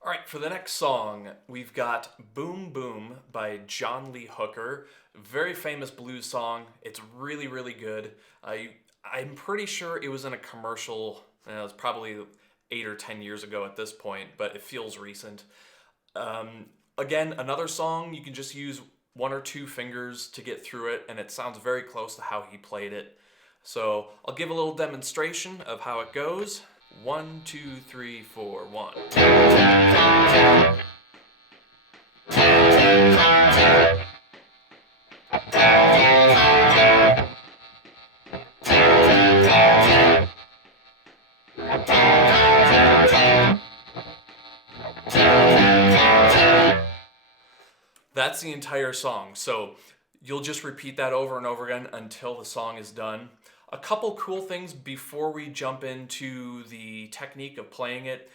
All right, for the next song, we've got Boom Boom by John Lee Hooker. Very famous blues song. It's really, really good. I'm pretty sure it was in a commercial. It was probably 8 or 10 years ago at this point, but it feels recent. Again, another song you can just use one or two fingers to get through it, and it sounds very close to how he played it. So I'll give a little demonstration of how it goes. 1, 2, 3, 4, 1. That's the entire song. So you'll just repeat that over and over again until the song is done. A couple cool things before we jump into the technique of playing it.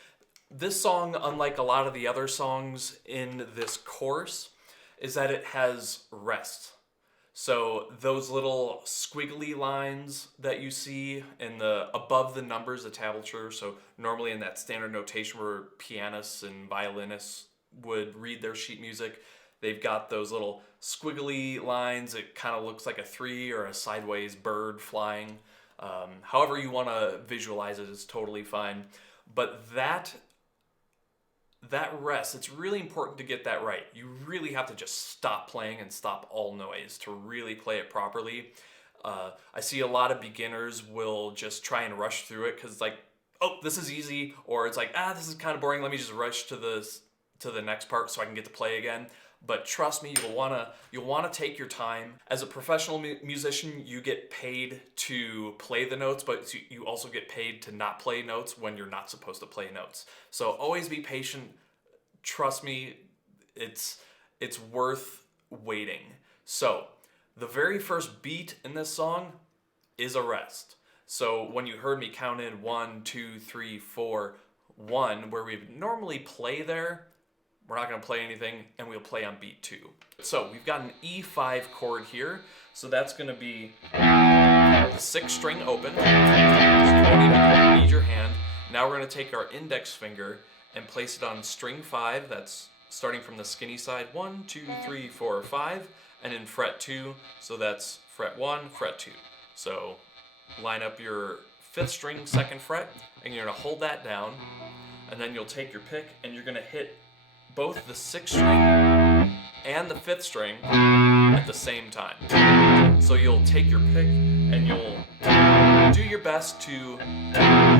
This song, unlike a lot of the other songs in this course, is that it has rest. So those little squiggly lines that you see in the above the numbers, the tablature, so normally in that standard notation where pianists and violinists would read their sheet music, they've got those little squiggly lines. It kind of looks like a 3 or a sideways bird flying. However you want to visualize it is totally fine. But that rest, it's really important to get that right. You really have to just stop playing and stop all noise to really play it properly. I see a lot of beginners will just try and rush through it because it's like, oh, this is easy, or it's like, this is kind of boring. Let me just rush to the next part so I can get to play again. But trust me, you'll wanna take your time. As a professional musician, you get paid to play the notes, but you also get paid to not play notes when you're not supposed to play notes. So always be patient. Trust me, it's worth waiting. So the very first beat in this song is a rest. So when you heard me count in 1, 2, 3, 4, 1, where we normally play there, we're not going to play anything, and we'll play on beat 2. So we've got an E5 chord here, so that's going to be the 6th string open. So you won't even need your hand. Now we're going to take our index finger and place it on string 5. That's starting from the skinny side. 1, 2, 3, 4, 5, and in fret 2. So that's fret 1, fret 2. So line up your 5th string, 2nd fret, and you're going to hold that down, and then you'll take your pick and you're going to hit both the 6th string and the 5th string at the same time. So you'll take your pick and you'll do your best to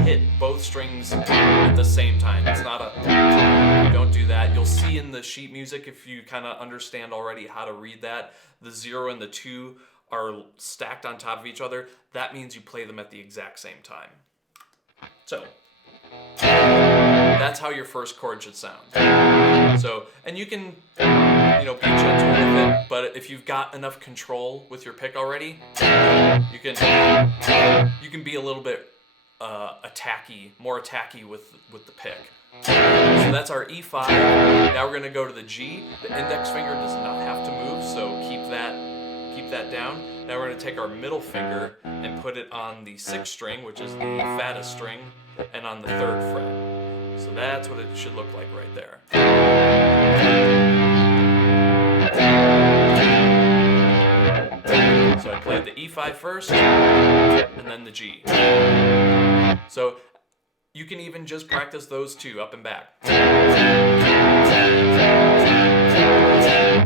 hit both strings at the same time. It's not don't do that. You'll see in the sheet music, if you kind of understand already how to read that, the 0 and the 2 are stacked on top of each other. That means you play them at the exact same time. So that's how your first chord should sound. So, and you can, be gentle with it, but if you've got enough control with your pick already, you can be a little bit more attacky with the pick. So that's our E5. Now we're going to go to the G. The index finger does not have to move, so keep that down. Now we're going to take our middle finger and put it on the 6th string, which is the fattest string, and on the 3rd fret. So that's what it should look like right there. So I played the E5 first, and then the G. So you can even just practice those two up and back.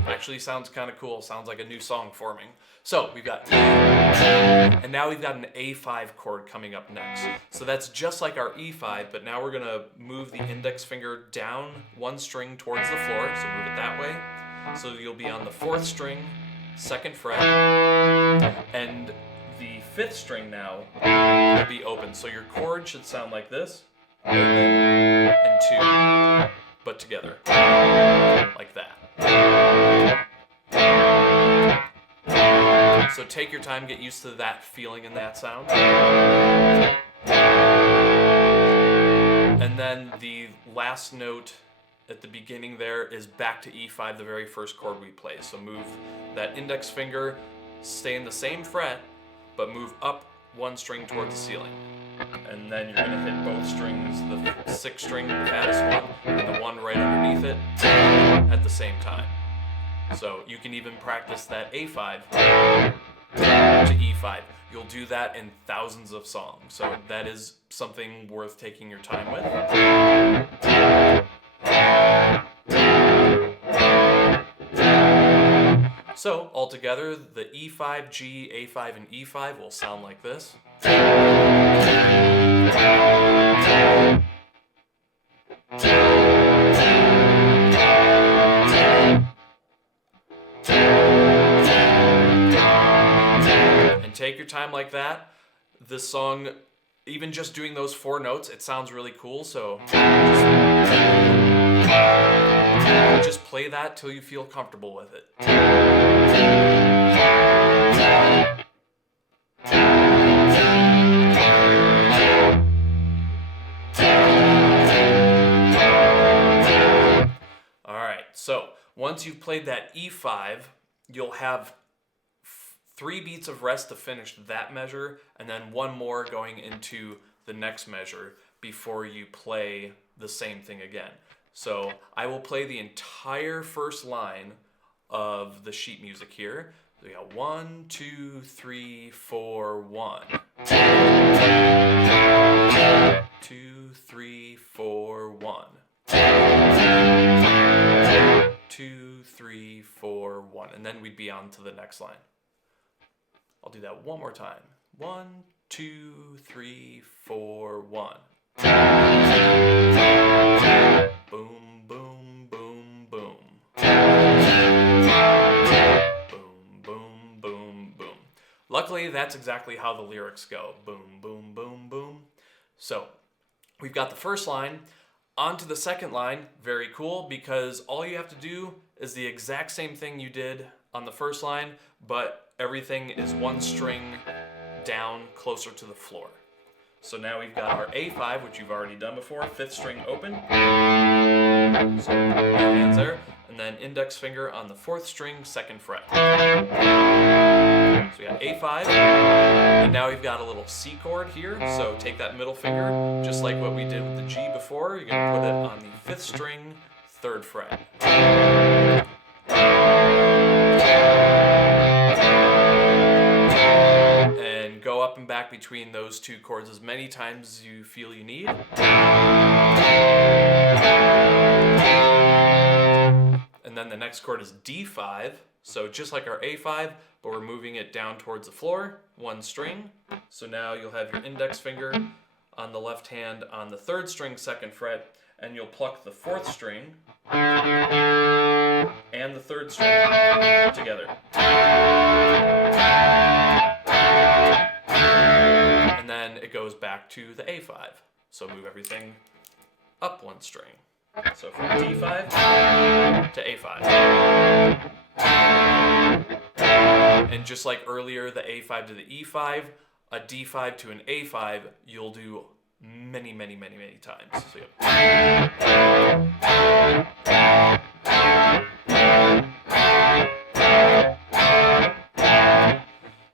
Actually sounds kind of cool. Sounds like a new song forming. So we've got E, and now we've got an A5 chord coming up next. So that's just like our E5, but now we're gonna move the index finger down 1 string towards the floor. So move it that way. So you'll be on the 4th string, 2nd fret, and the 5th string now will be open. So your chord should sound like this, open and 2, but together, like that. So take your time, get used to that feeling and that sound. And then the last note at the beginning there is back to E5, the very first chord we play. So move that index finger, stay in the same fret, but move up 1 string towards the ceiling. and then you're going to hit both strings, the 6th string, the fattest one, and the one right underneath it at the same time. So you can even practice that A5 to E5. You'll do that in thousands of songs, so that is something worth taking your time with. So altogether, the E5, G, A5, and E5 will sound like this. And take your time like that. This song, even just doing those 4 notes, it sounds really cool, so just play that till you feel comfortable with it. Alright, so once you've played that E5, you'll have 3 beats of rest to finish that measure, and then 1 more going into the next measure before you play the same thing again. So I will play the entire first line of the sheet music here. We got 1, 2, 3, 4, 1. 2, 3, 4, 1. 2, 3, 4, 1. And then we'd be on to the next line. I'll do that one more time. 1, 2, 3, 4, 1. Boom, boom, boom, boom. Boom, boom, boom, boom. Luckily, that's exactly how the lyrics go. Boom, boom, boom, boom. So, we've got the first line. On to the second line. Very cool, because all you have to do is the exact same thing you did on the first line, but everything is 1 string down closer to the floor. So now we've got our A5, which you've already done before, 5th string open. So your hands there, and then index finger on the 4th string, 2nd fret. So we got A5, and now we've got a little C chord here. So take that middle finger, just like what we did with the G before, you're going to put it on the 5th string, 3rd fret. Go up and back between those 2 chords as many times as you feel you need. And then the next chord is D5. So just like our A5, but we're moving it down towards the floor, 1 string. So now you'll have your index finger on the left hand on the 3rd string, 2nd fret, and you'll pluck the 4th string and the 3rd string together. And then it goes back to the A5. So move everything up 1 string. So from D5 to A5. And just like earlier, the A5 to the E5, a D5 to an A5, you'll do many, many, many, many times. So,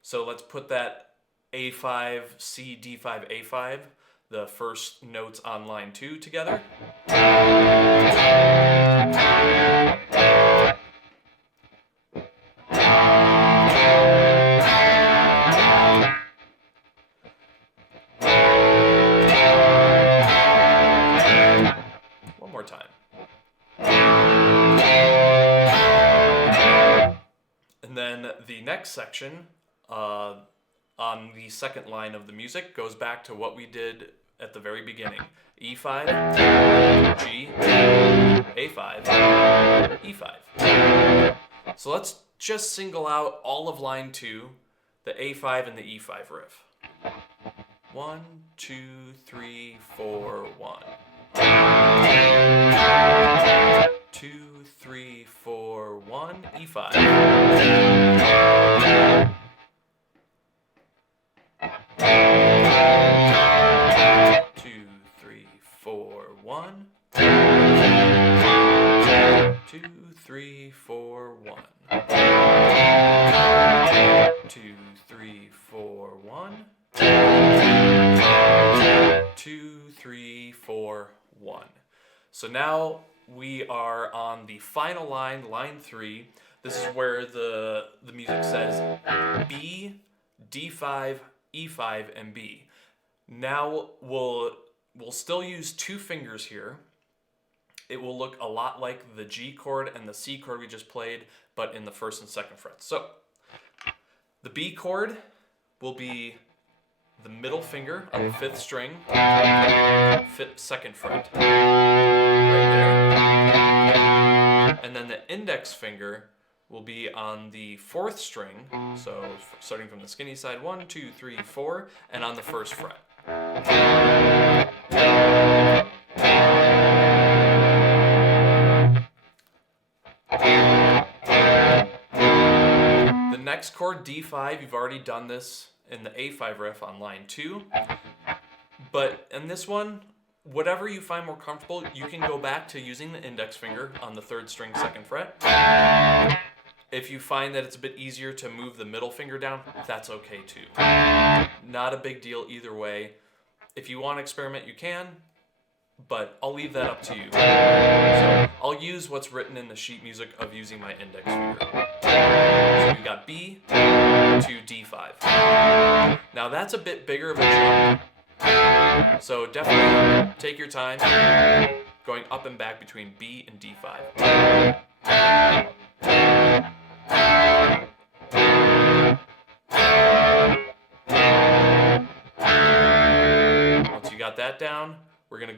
so let's put that A5, C, D5, A5, the first notes on line 2 together. One more time. And then the next section, on the second line of the music, goes back to what we did at the very beginning. E5, G, A5, E5. So let's just single out all of line 2, the A5 and the E5 riff. 1, 2, 3, 4, 1. 2, 3, 4, 1, E5. 2, 3, 4, 1. 2, 3, 4, 1. 2, 3, 4, 1. 1. So now we are on the final line, line 3. This is where the music says B, D5, E5, and B. Now we'll still use 2 fingers here. It will look a lot like the G chord and the C chord we just played, but in the 1st and 2nd frets. So the B chord will be the middle finger on the 5th string, 2nd fret, right there. And then the index finger will be on the 4th string, so starting from the skinny side, 1, 2, 3, 4, and on the 1st fret. The next chord, D5, you've already done this in the A5 riff on line 2, but in this one, whatever you find more comfortable, you can go back to using the index finger on the 3rd string, 2nd fret. If you find that it's a bit easier to move the middle finger down, that's okay too. Not a big deal either way. If you want to experiment, you can, but I'll leave that up to you. So I'll use what's written in the sheet music of using my index finger. So we've got B to D5. Now that's a bit bigger of a jump, so definitely take your time going up and back between B and D5. Once you got that down, we're gonna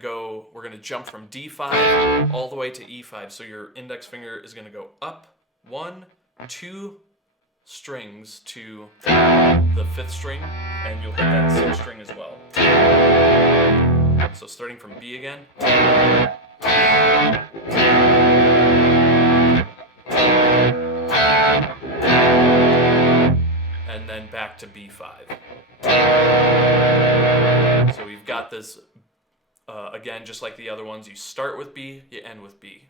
jump from D5 all the way to E5. So your index finger is gonna go up 1, 2 strings to the 5th string, and you'll hit that 6th string as well. So starting from B again. And then back to B5. So we've got this, again, just like the other ones, you start with B, you end with B.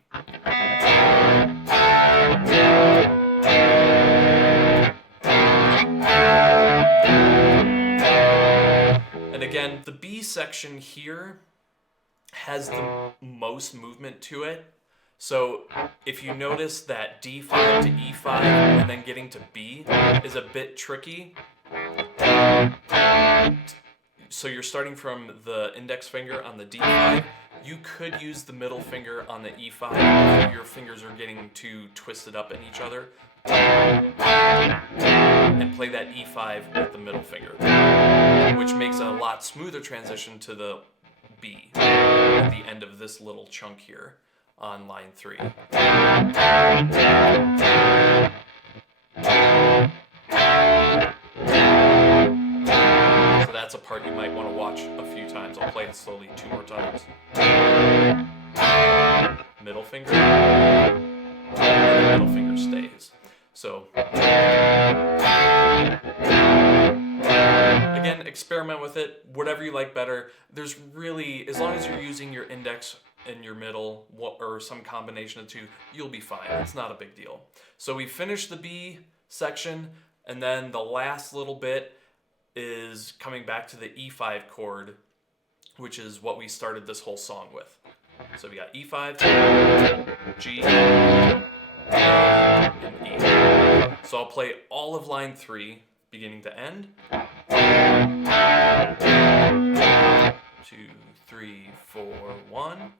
And again, the B section here has the most movement to it. So if you notice that D5 to E5 and then getting to B is a bit tricky. So you're starting from the index finger on the D5. You could use the middle finger on the E5 if your fingers are getting too twisted up in each other. And play that E5 with the middle finger, which makes a lot smoother transition to the B at the end of this little chunk here on line 3. So that's a part you might want to watch a few times. I'll play it slowly 2 more times. Middle finger, and the middle finger stays. So again, experiment with it, whatever you like better. There's really, as long as you're using your index and your middle, or some combination of 2, you'll be fine. It's not a big deal. So we finished the B section, and then the last little bit is coming back to the E5 chord, which is what we started this whole song with. So we got E5, G, and E. So I'll play all of line 3, beginning to end. 2, 3, 4, 1.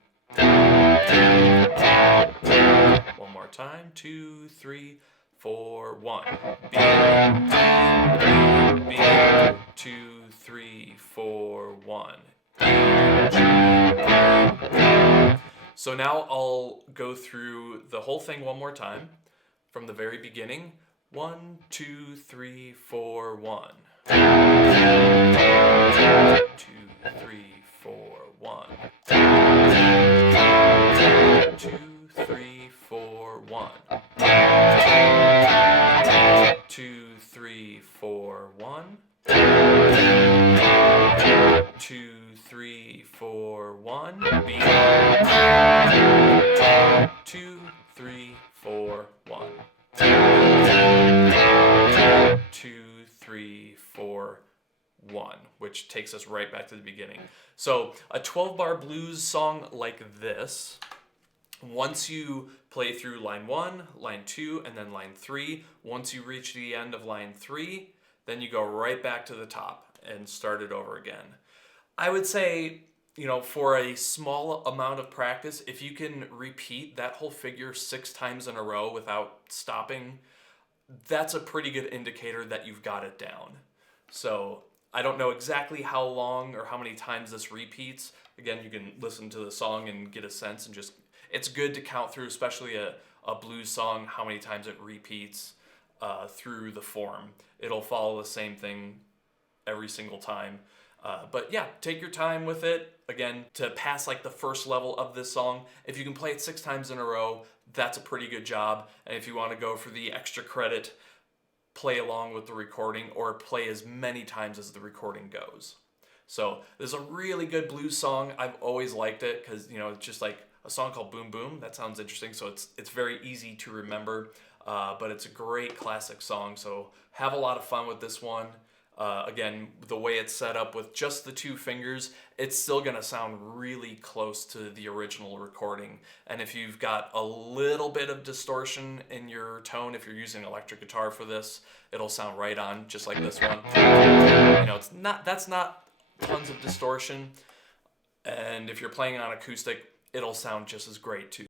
One more time. 2, 3, 4, 1. B, B, B. 2, 3, 4, 1. So now I'll go through the whole thing one more time from the very beginning. 1, 2, 3, 4, 1. 2, 3, 4, 1. 2, 3, 4, 1. 2, 3, 4, 1. 2, 3, 4, 1. B. 2, 3, 4, 1. 2, 3, 4, 1, which takes us right back to the beginning. So a 12-bar blues song like this, once you play through line 1, line 2, and then line 3, once you reach the end of line 3, then you go right back to the top and start it over again. I would say, for a small amount of practice, if you can repeat that whole figure 6 times in a row without stopping, that's a pretty good indicator that you've got it down. So I don't know exactly how long or how many times this repeats. Again, you can listen to the song and get a sense, and just, it's good to count through, especially a blues song, how many times it repeats through the form. It'll follow the same thing every single time. But yeah, take your time with it. Again, to pass like the first level of this song, if you can play it 6 times in a row, that's a pretty good job. And if you want to go for the extra credit, play along with the recording or play as many times as the recording goes. So this is a really good blues song. I've always liked it because, it's just like a song called Boom Boom. That sounds interesting. So it's very easy to remember, but it's a great classic song. So have a lot of fun with this one. Again, the way it's set up with just the 2 fingers, it's still going to sound really close to the original recording. And if you've got a little bit of distortion in your tone, if you're using electric guitar for this, it'll sound right on, just like this one. That's not tons of distortion. And if you're playing on acoustic, it'll sound just as great too.